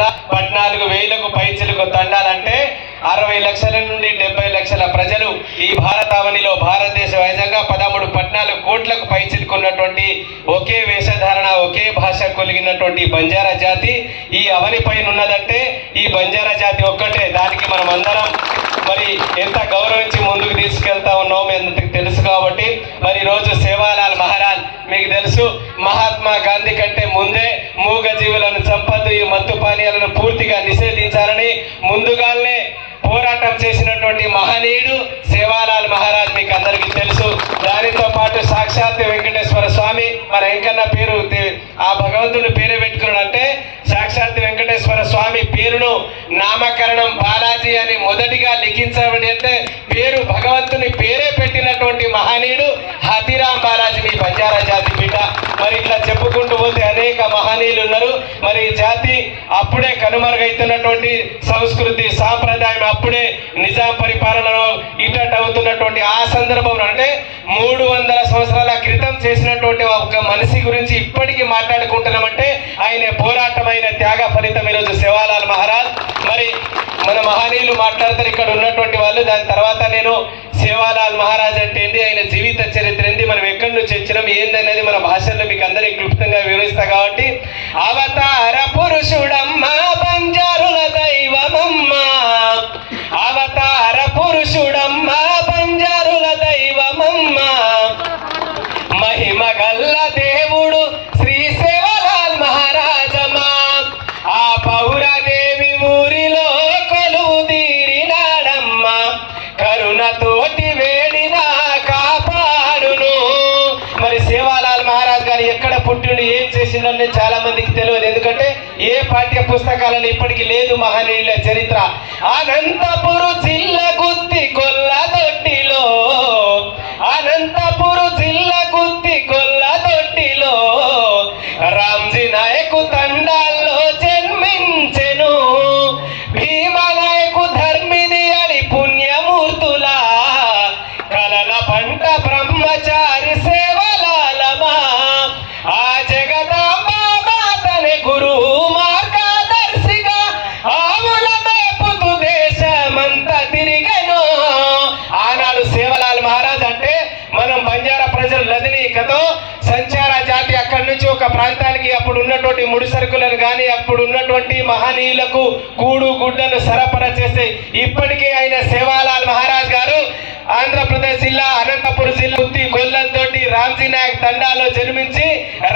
లోపల 14,000కు పైచిలకు తండాలంటే 60 లక్షల నుండి 70 లక్షల ప్రజలు ఈ భారతావనిలో భారతదేశ వైజంగా 13-14 కోట్లకు పైచిలుకున్నటువంటి ఒకే వేషధారణ ఒకే భాష కొలిగినటువంటి బంజారా జాతి ఈ అవని పైన ఉన్నదంటే ఈ బంజారా జాతి ఒక్కటే. దానికి మనం అందరం మరి ఎంత గౌరవించి ముందుకు తీసుకెళ్తా ఉన్నాం ఎందుకు తెలుసు. కాబట్టి మరి రోజు సేవాలాల్ మహారాజ్ మీకు తెలుసు, మహాత్మా గాంధీ కంటే ముందే మూగ జీవులను చంపద్దు, ఈ మత్తు పానీయాలను పూర్తిగా నిషేధించాలని ముందుగానే పోరాటం చేసినటువంటి మహనీయుడు సేవాలాల్ మహారాజ్ మీకు అందరికీ తెలుసు. దానితో పాటు సాక్షాత్ వెంకటేశ్వర స్వామి మన వెంకన్న పేరు ఆ భగవంతుని పేరే పెట్టుకున్నాడంటే సాక్షాత్ వెంకటేశ్వర స్వామి పేరును నామకరణం బాలాజీ అని మొదటిగా లిఖించబడి అంటే పేరు భగవంతుని పేరే పెట్టినటువంటి మహనీయుడు హాథీరామ్ బాలాజీ మీ బంజారా జాతి బిడ్డ. మరి ఇట్లా చెప్పుకుంటూ పోతే అనేక మహనీయులు ఉన్నారు. మరి ఈ జాతి అప్పుడే కనుమరుగైతున్నటువంటి సంస్కృతి సాంప్రదాయం అప్పుడే నిజాం పరిపాలనలో ఇటట్ అవుతున్నటువంటి ఆ సందర్భంలో అంటే 300 సంవత్సరాల క్రితం చేసినటువంటి ఒక మనిషి గురించి ఇప్పటికీ మాట్లాడుకుంటున్నామంటే ఆయన పోరాటమైన త్యాగ ఫలితం ఈరోజు సేవాలాల్ మహారాజ్. మరి మన మహనీయులు మాట్లాడతారు ఇక్కడ ఉన్నటువంటి వాళ్ళు. దాని తర్వాత నేను సేవాలాల్ మహారాజ్ అంటే ఏంటి, ఆయన జీవిత చరిత్ర ఏంటి, మనం ఎక్కడి నుంచి వచ్చినాం ఏందనేది మన భాషల్లో మీకు అందరికి క్లుప్తంగా వివరిస్తా. కాబట్టి అవతార పురుషుడమ్మ బంజారుల దైవమమ్మ, అవతార పురుషుడమ్మ బంజారుల దైవమమ్మ, మహిమ గల్ల దేవుడు శ్రీ సేవాలాల్ మహారాజమా, ఆ పౌరదేవి ఊరిలో కొలువు తీరినాడమ్మ, కరుణతోటి వేడిన కాపాడును. మరి సేవాలాల్ మహారాజ్ గారు ఎక్కడ పుట్టిండు ఏం చేసిండని చాలా మందికి తెలియదు. ఎందుకంటే ఏ పాఠ్య పుస్తకాలను ఇప్పటికీ లేదు మహనీయుల చరిత్ర. అనంతపురు జిల్లా గుత్తి కొల్ల దొడ్డిలో, అనంతపురు జిల్లా గుత్తి కొల్ల దొడ్డిలో రామ్జీ నాయకు తండాల్లో జన్మించెను, భీమనాయకు ధర్మిని అని పుణ్యమూర్తుల కలల పంట బ్రహ్మచారి సేవలాలమా, ఆ జగదాంబాతనే గురు మార్గదర్శిగా ఆవుల మేపుతూ దేశమంతా తిరిగెను. ఆనాడు సేవాలాల్ మహారాజ్ అంటే మనం బంజారా ప్రజలు లదినీకతో సంచార జాతి అక్కడి నుంచి ఒక ప్రాంతానికి అప్పుడు ఉన్నటువంటి ముడి సరుకులను కానీ అప్పుడు ఉన్నటువంటి మహనీయులకు కూడు గుడ్డను సరఫరా చేసే ఇప్పటికీ ఆయన సేవాలాల్ మహారాజ్ గారు ఆంధ్రప్రదేశ్ జిల్లా అనంతపురం జిల్లా గుత్తి కొల్లలతోటి రామ్జీ నాయక్ తండాలో జన్మించి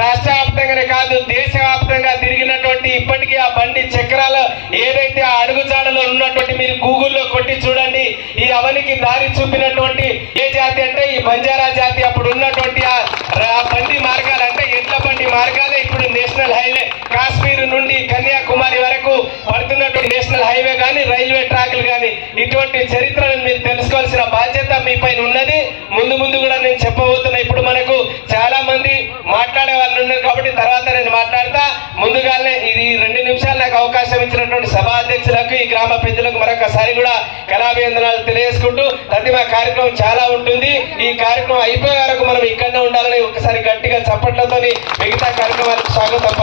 రాష్ట్ర వ్యాప్తంగానే కాదు దేశవ్యాప్తంగా తిరిగినటువంటి ఇప్పటికీ ఆ బండి చక్రాలు ఏదైతే ఆ అడుగుజాడలో ఉన్నటువంటి మీరు గూగుల్లో కొట్టి చూడండి. ఈ అవనికి దారి చూపినటువంటి ఏ జాతి అంటే ఈ బంజారా జాతి. అప్పుడు ఉన్నటువంటి ఆ బండి మార్గాలు అంటే ఎడ్ల బండి మార్గాలే ఇప్పుడు నేషనల్ హైవే కాశ్మీర్ నుండి కన్యాకుమారి వరకు పడుతున్నటువంటి నేషనల్ హైవే కానీ రైల్వే ట్రాక్లు కానీ ఇటువంటి చరిత్రను మీరు తెలుసుకోవాల్సిన బాధ్యత మీ పైన ఉన్నది. ముందు ముందు కూడా నేను చెప్పబోతున్నా. ఇప్పుడు మనకు చాలా మంది మాట్లాడే వాళ్ళు ఉన్నారు కాబట్టి తర్వాత నేను మాట్లాడతా. ముందుగానే ఇది 2 నిమిషాలు నాకు అవకాశం ఇచ్చినటువంటి సభా అధ్యక్షులకు ఈ గ్రామ పెద్దలకు మరొకసారి కూడా కళాభివందనాలు తెలియజేసుకుంటూ ప్రతిమ కార్యక్రమం చాలా ఉంటుంది. ఈ కార్యక్రమం అయిపోయే వరకు మనం ఇక్కడనే ఉండాలని ఒకసారి గట్టిగా చప్పట్లతోని మిగతా కార్యక్రమాలకు స్వాగతం